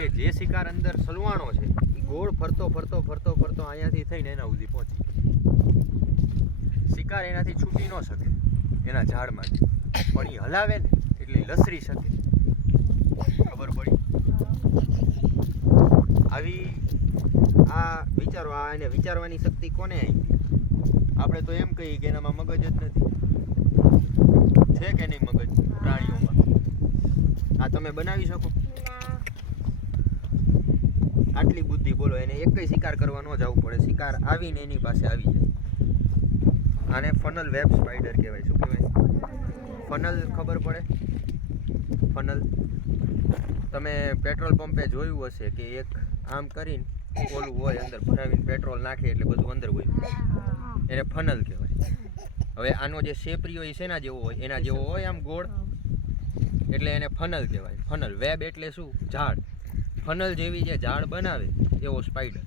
એટલે જે શિકાર અંદર સલવાણો છે એ ગોળ ફરતો અહીંયાથી થઈને એના સુધી પહોંચી શિકાર એનાથી છૂટી ન શકે એના ઝાડમાંથી પણ એ હલાવે ને એટલે લસરી શકે ખબર પડી આવી આ વિચારો આ એને વિચારવાની શક્તિ કોને આવી આપણે તો એમ કહીએ કે એનામાં મગજ જ નથી છે કે નહીં મગજ પ્રાણીઓમાં આ તમે બનાવી શકો આટલી બુદ્ધિ બોલો એને એક શિકાર કરવા ન જવું પડે શિકાર આવીને એની પાસે આવી જાય આને ફનલ વેબ સ્પાઈડર કહેવાય શું કહેવાય ફનલ ખબર પડે ફનલ તમે પેટ્રોલ પંપે જોયું હશે કે એક આમ કરીને ઓલું હોય અંદર ભરાવીને પેટ્રોલ નાખે એટલે બધું અંદર હોય એને ફનલ કહેવાય હવે આનો જે શેપરી હોય છે એના જેવો હોય એના જેવો હોય આમ ગોળ એટલે એને ફનલ કહેવાય ફનલ વેબ એટલે શું ઝાડ ફનલ જેવી જે ઝાડ બનાવે એવો સ્પાઈડર